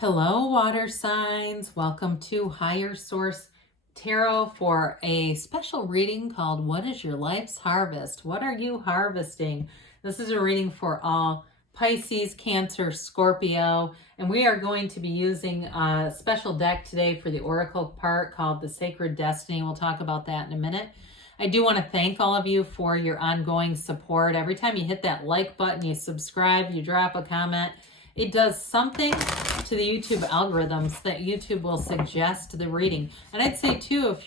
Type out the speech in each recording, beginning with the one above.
Hello, water signs. Welcome to Higher Source Tarot for a special reading called What is Your Life's Harvest? What are you harvesting? This is a reading for all Pisces, Cancer, Scorpio, and we are going to be using a special deck today for the Oracle part called the Sacred Destiny. We'll talk about that in a minute. I do want to thank all of you for your ongoing support. Every time you hit that like button, you subscribe, you drop a comment, it does something to the YouTube algorithms that YouTube will suggest the reading. And I'd say too, if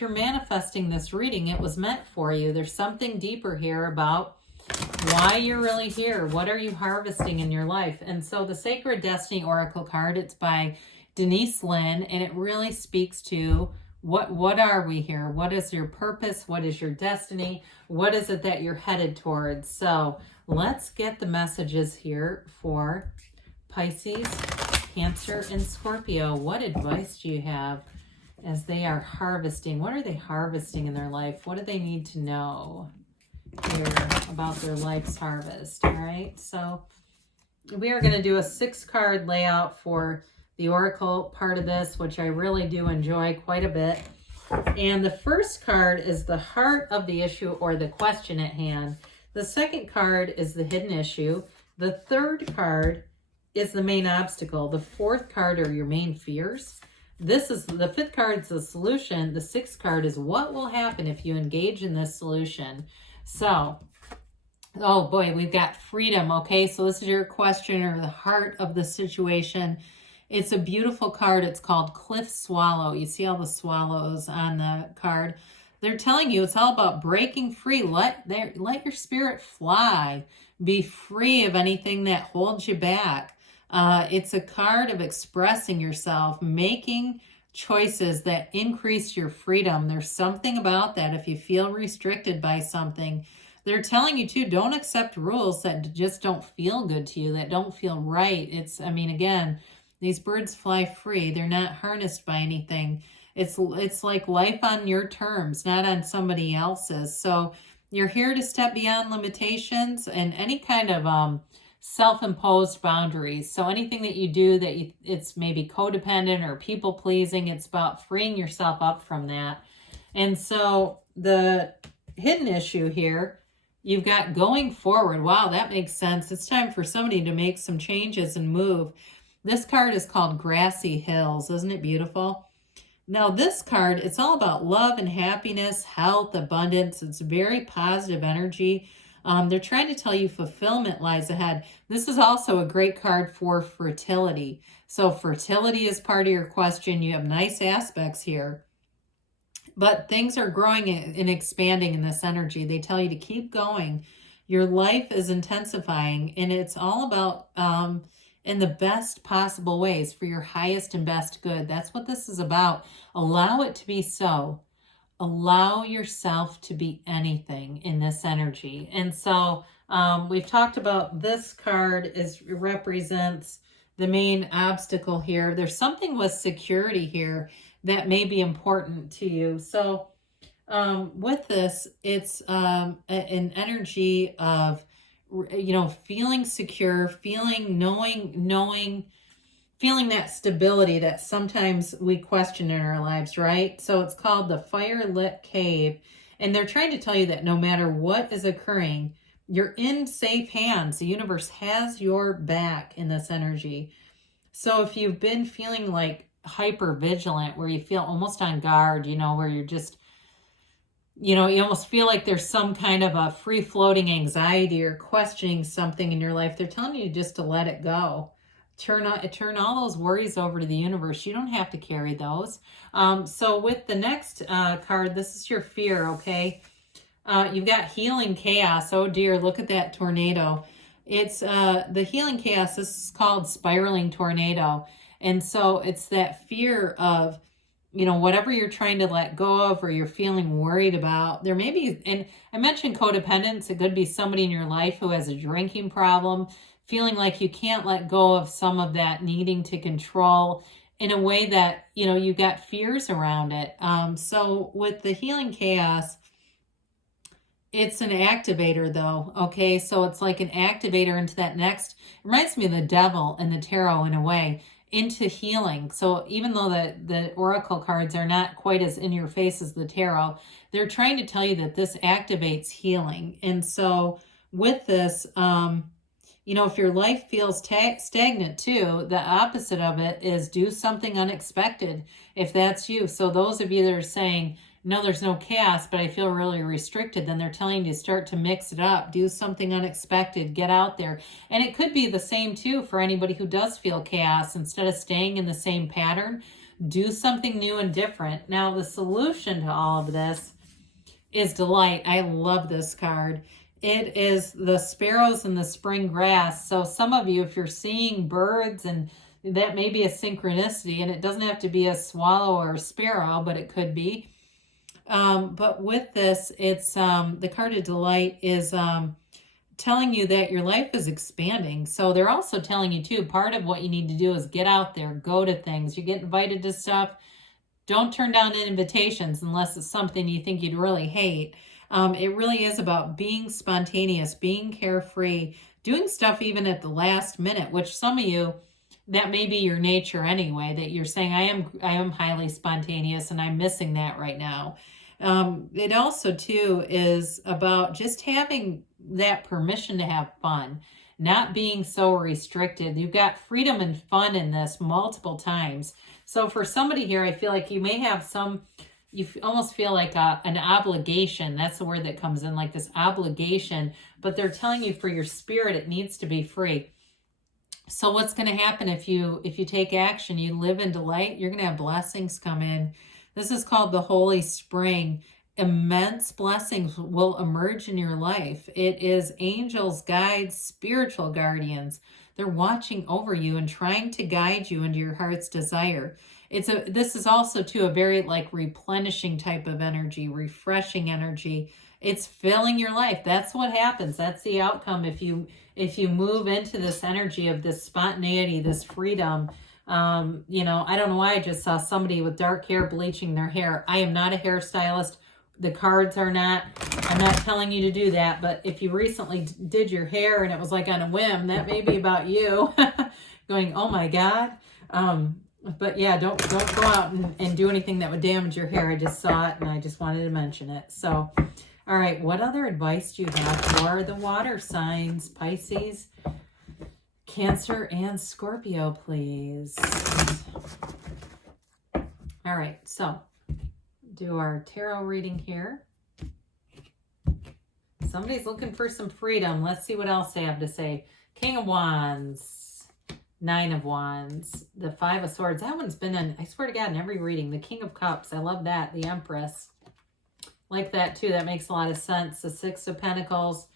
you're manifesting this reading, it was meant for you. There's something deeper here about why you're really here. What are you harvesting in your life? And so the Sacred Destiny Oracle card, it's by Denise Lynn, and it really speaks to what are we here? What is your purpose? What is your destiny? What is it that you're headed towards? So let's get the messages here for Pisces, Cancer, and Scorpio. What advice do you have as they are harvesting? What are they harvesting in their life? What do they need to know here about their life's harvest? All right, so we are going to do a 6-card layout for the Oracle part of this, which I really do enjoy quite a bit. And the first card is the heart of the issue or the question at hand. The second card is the hidden issue. The third card is the main obstacle. The fourth card are your main fears. This is the fifth card is the solution. The sixth card is what will happen if you engage in this solution. So, oh boy, we've got freedom. Okay, so this is your question or the heart of the situation. It's a beautiful card. It's called Cliff Swallow. You see all the swallows on the card. They're telling you it's all about breaking free. Let your spirit fly. Be free of anything that holds you back. It's a card of expressing yourself, making choices that increase your freedom. There's something about that. If you feel restricted by something, they're telling you too, don't accept rules that just don't feel good to you, that don't feel right. Again, these birds fly free. They're not harnessed by anything. It's like life on your terms, not on somebody else's. So you're here to step beyond limitations and any kind of self-imposed boundaries. So anything that you do it's maybe codependent or people-pleasing, it's about freeing yourself up from that. And so the hidden issue here, you've got going forward. Wow, that makes sense. It's time for somebody to make some changes and move. This card is called Grassy Hills. Isn't it beautiful? Now this card, it's all about love and happiness, health, abundance. It's very positive energy. They're trying to tell you fulfillment lies ahead. This is also a great card for fertility. So fertility is part of your question. You have nice aspects here. But things are growing and expanding in this energy. They tell you to keep going. Your life is intensifying, and it's all about in the best possible ways for your highest and best good. That's what this is about. Allow it to be so. Allow yourself to be anything in this energy. And so we've talked about this card represents the main obstacle here. There's something with security here that may be important to you. So with this, it's an energy of feeling secure, feeling that stability that sometimes we question in our lives, right? So it's called the Fire-Lit Cave. And they're trying to tell you that no matter what is occurring, you're in safe hands. The universe has your back in this energy. So if you've been feeling like hyper vigilant, where you feel almost on guard, where you're just, you almost feel like there's some kind of a free-floating anxiety or questioning something in your life, they're telling you just to let it go. Turn all those worries over to the universe. You don't have to carry those. So with the next card, this is your fear, okay? You've got healing chaos. Oh dear, look at that tornado. It's the healing chaos. This is called spiraling tornado. And so it's that fear of, whatever you're trying to let go of or you're feeling worried about. There may be, and I mentioned codependence. It could be somebody in your life who has a drinking problem, feeling like you can't let go of some of that needing to control in a way that, you got fears around it. So with the healing chaos, it's an activator though. Okay. So it's like an activator into that next, it reminds me of the devil and the tarot in a way. into healing. So even though the oracle cards are not quite as in your face as the tarot, they're trying to tell you that this activates healing. And so with this, you know, if your life feels stagnant too, the opposite of it is do something unexpected, if that's you. So those of you that are saying, no, there's no chaos, but I feel really restricted, then they're telling you to start to mix it up, do something unexpected, get out there. And it could be the same too for anybody who does feel chaos. Instead of staying in the same pattern, do something new and different. Now, the solution to all of this is delight. I love this card. It is the sparrows in the spring grass. So some of you, if you're seeing birds, and that may be a synchronicity, and it doesn't have to be a swallow or a sparrow, but it could be. But with this, it's the card of delight is telling you that your life is expanding. So they're also telling you too, part of what you need to do is get out there, go to things. You get invited to stuff. Don't turn down invitations unless it's something you think you'd really hate. It really is about being spontaneous, being carefree, doing stuff even at the last minute, which some of you, that may be your nature anyway, that you're saying, I am highly spontaneous and I'm missing that right now. It also too is about just having that permission to have fun, not being so restricted. You've got freedom and fun in this multiple times. So for somebody here, I feel like you may have you almost feel like an obligation. That's the word that comes in, like this obligation, but they're telling you for your spirit, it needs to be free. So what's going to happen if you take action, you live in delight, you're going to have blessings come in. This is called the Holy Spring. Immense blessings will emerge in your life. It is angels, guides, spiritual guardians. They're watching over you and trying to guide you into your heart's desire. This is also too a very like replenishing type of energy, refreshing energy. It's filling your life. That's what happens. That's the outcome if you move into this energy of this spontaneity, this freedom. You know, I don't know why I just saw somebody with dark hair bleaching their hair. I am not a hairstylist. The cards are not. I'm not telling you to do that. But if you recently did your hair and it was like on a whim, that may be about you going, oh my God. But yeah, don't go out and do anything that would damage your hair. I just saw it and I just wanted to mention it. So, all right, what other advice do you have for the water signs, Pisces, Cancer, and Scorpio, please? All right, so do our tarot reading here. Somebody's looking for some freedom. Let's see what else they have to say. King of Wands, Nine of Wands, the Five of Swords. That one's been in, I swear to God, in every reading. The King of Cups, I love that. The Empress, like that too. That makes a lot of sense. The Six of Pentacles,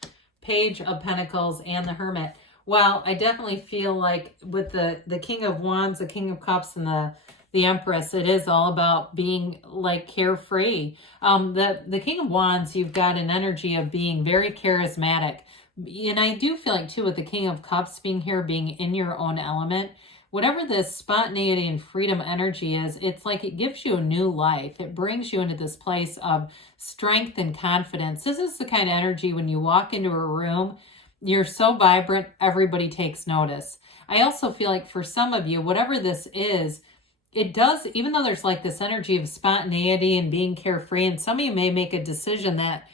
Page of Pentacles, and the Hermit. Well, I definitely feel like with the King of Wands, the King of Cups, and the Empress, it is all about being like carefree. The King of Wands, you've got an energy of being very charismatic. And I do feel like too with the King of Cups being here, being in your own element, whatever this spontaneity and freedom energy is, it's like it gives you a new life. It brings you into this place of strength and confidence. This is the kind of energy when you walk into a room, you're so vibrant, everybody takes notice. I also feel like for some of you, whatever this is, it does, even though there's like this energy of spontaneity and being carefree, and some of you may make a decision that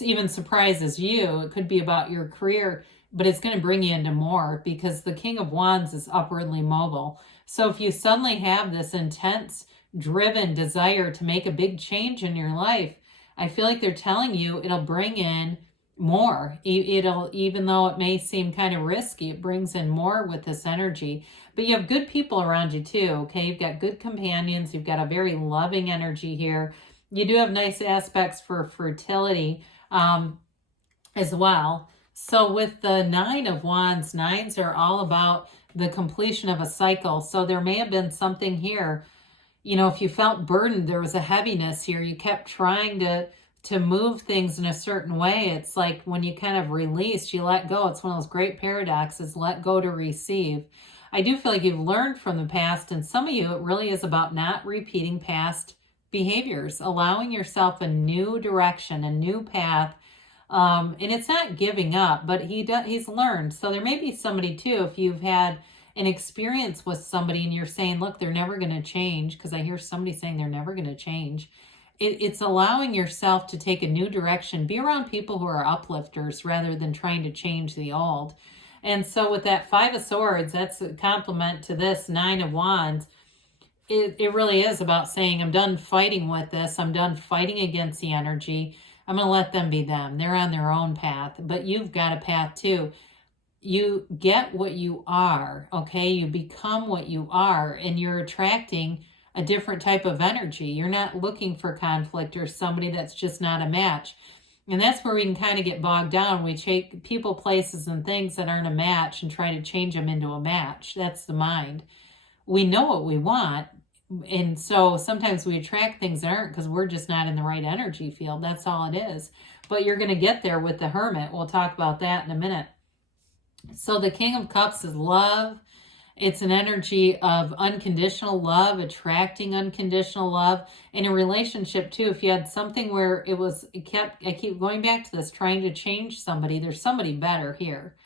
even surprises you. It could be about your career, but it's going to bring you into more because the King of Wands is upwardly mobile. So if you suddenly have this intense, driven desire to make a big change in your life, I feel like they're telling you it'll bring in more. It'll, even though it may seem kind of risky, it brings in more with this energy. But you have good people around you too, okay? You've got good companions. You've got a very loving energy here. You do have nice aspects for fertility as well. So with the Nine of Wands, nines are all about the completion of a cycle. So there may have been something here, you know, if you felt burdened, there was a heaviness here. You kept trying to move things in a certain way. It's like when you kind of release, you let go. It's one of those great paradoxes, let go to receive. I do feel like you've learned from the past, and some of you, it really is about not repeating past behaviors, allowing yourself a new direction, a new path. And it's not giving up, but he's learned. So there may be somebody too, if you've had an experience with somebody and you're saying, look, they're never going to change, because I hear somebody saying they're never going to change. It's allowing yourself to take a new direction. Be around people who are uplifters rather than trying to change the old. And so with that Five of Swords, that's a complement to this Nine of Wands. It really is about saying, I'm done fighting with this. I'm done fighting against the energy. I'm going to let them be them. They're on their own path, but you've got a path too. You get what you are, okay? You become what you are, and you're attracting a different type of energy. You're not looking for conflict or somebody that's just not a match. And that's where we can kind of get bogged down. We take people, places, and things that aren't a match and try to change them into a match. That's the mind. We know what we want. And so sometimes we attract things that aren't because we're just not in the right energy field. That's all it is. But you're going to get there with the Hermit. We'll talk about that in a minute. So the King of Cups is love. It's an energy of unconditional love, attracting unconditional love in a relationship too. If you had something where I keep going back to this, trying to change somebody, there's somebody better here.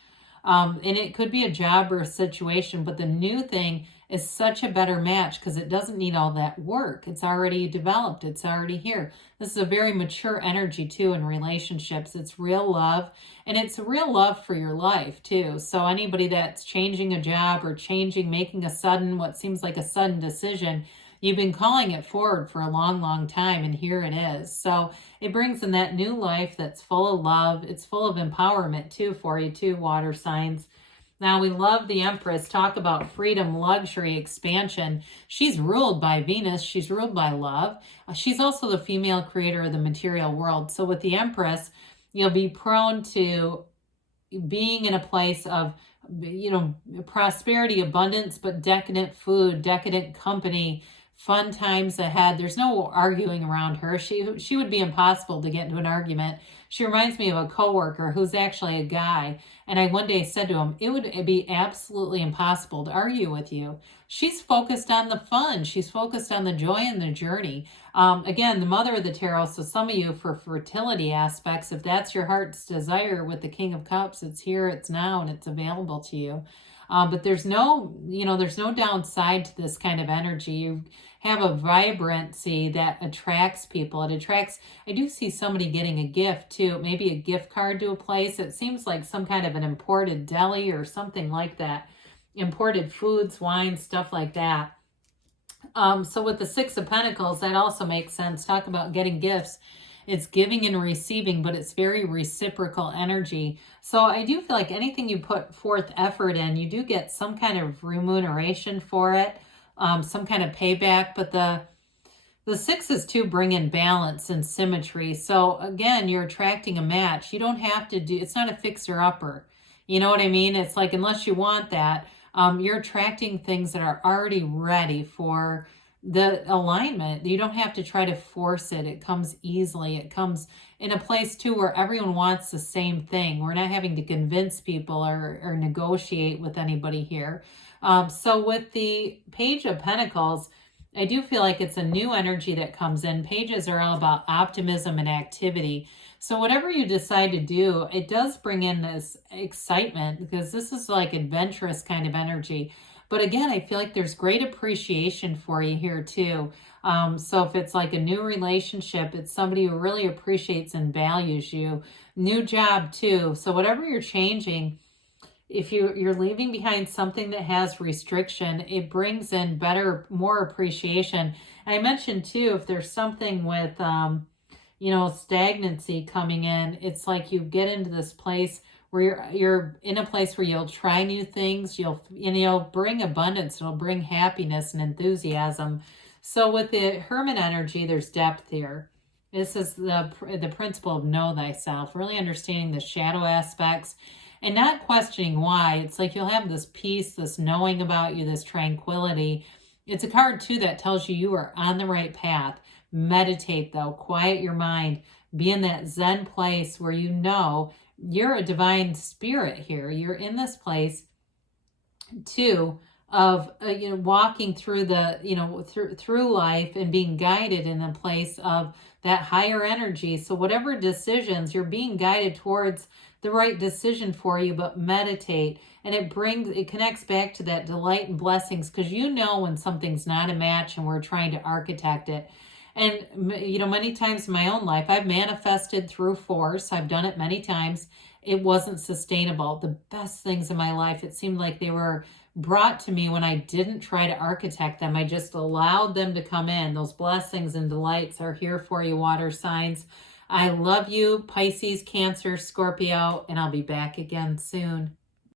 And it could be a job or a situation, but the new thing is such a better match because it doesn't need all that work. It's already developed. It's already here. This is a very mature energy too in relationships. It's real love, and it's real love for your life too. So anybody that's changing a job or making what seems like a sudden decision, you've been calling it forward for a long, long time, and here it is. So it brings in that new life that's full of love. It's full of empowerment too for you too, water signs. Now we love the Empress. Talk about freedom, luxury, expansion. She's ruled by Venus. She's ruled by love. She's also the female creator of the material world. So with the Empress, you'll be prone to being in a place of, prosperity, abundance, but decadent food, decadent company, fun times ahead. There's no arguing around her. She would be impossible to get into an argument. She reminds me of a coworker who's actually a guy. And I one day said to him, it would be absolutely impossible to argue with you. She's focused on the fun. She's focused on the joy and the journey. Again, the mother of the tarot. So some of you for fertility aspects, if that's your heart's desire with the King of Cups, it's here, it's now, and it's available to you. But there's no downside to this kind of energy. You have a vibrancy that attracts people. I do see somebody getting a gift too, maybe a gift card to a place. It seems like some kind of an imported deli or something like that. Imported foods, wines, stuff like that. So with the Six of Pentacles, that also makes sense. Talk about getting gifts. It's giving and receiving, but it's very reciprocal energy. So I do feel like anything you put forth effort in, you do get some kind of remuneration for it, some kind of payback. But the sixes too bring in balance and symmetry. So again, you're attracting a match. You don't have to it's not a fixer-upper. You know what I mean? It's like, unless you want that, you're attracting things that are already ready for the alignment. You don't have to try to force it. It comes easily. It comes in a place too where everyone wants the same thing. We're not having to convince people or negotiate with anybody here. So with the Page of Pentacles, I do feel like it's a new energy that comes in. Pages are all about optimism and activity. So whatever you decide to do, it does bring in this excitement, because this is like adventurous kind of energy. But again, I feel like there's great appreciation for you here too. So if it's like a new relationship, it's somebody who really appreciates and values you. New job too. So whatever you're changing, if you're leaving behind something that has restriction, it brings in more appreciation. And I mentioned too, if there's something with, stagnancy coming in, it's like you get into this place where you're in a place where you'll try new things, you'll bring abundance, it'll bring happiness and enthusiasm. So with the Hermit energy, there's depth here. This is the principle of know thyself, really understanding the shadow aspects and not questioning why. It's like you'll have this peace, this knowing about you, this tranquility. It's a card too that tells you are on the right path. Meditate though, quiet your mind, be in that Zen place where you're a divine spirit here. You're in this place too of walking through through life and being guided in a place of that higher energy. So whatever decisions, you're being guided towards the right decision for you, but meditate. And it connects back to that delight and blessings, because you know when something's not a match and we're trying to architect it. And, many times in my own life, I've manifested through force. I've done it many times. It wasn't sustainable. The best things in my life, it seemed like they were brought to me when I didn't try to architect them. I just allowed them to come in. Those blessings and delights are here for you, water signs. I love you, Pisces, Cancer, Scorpio, and I'll be back again soon.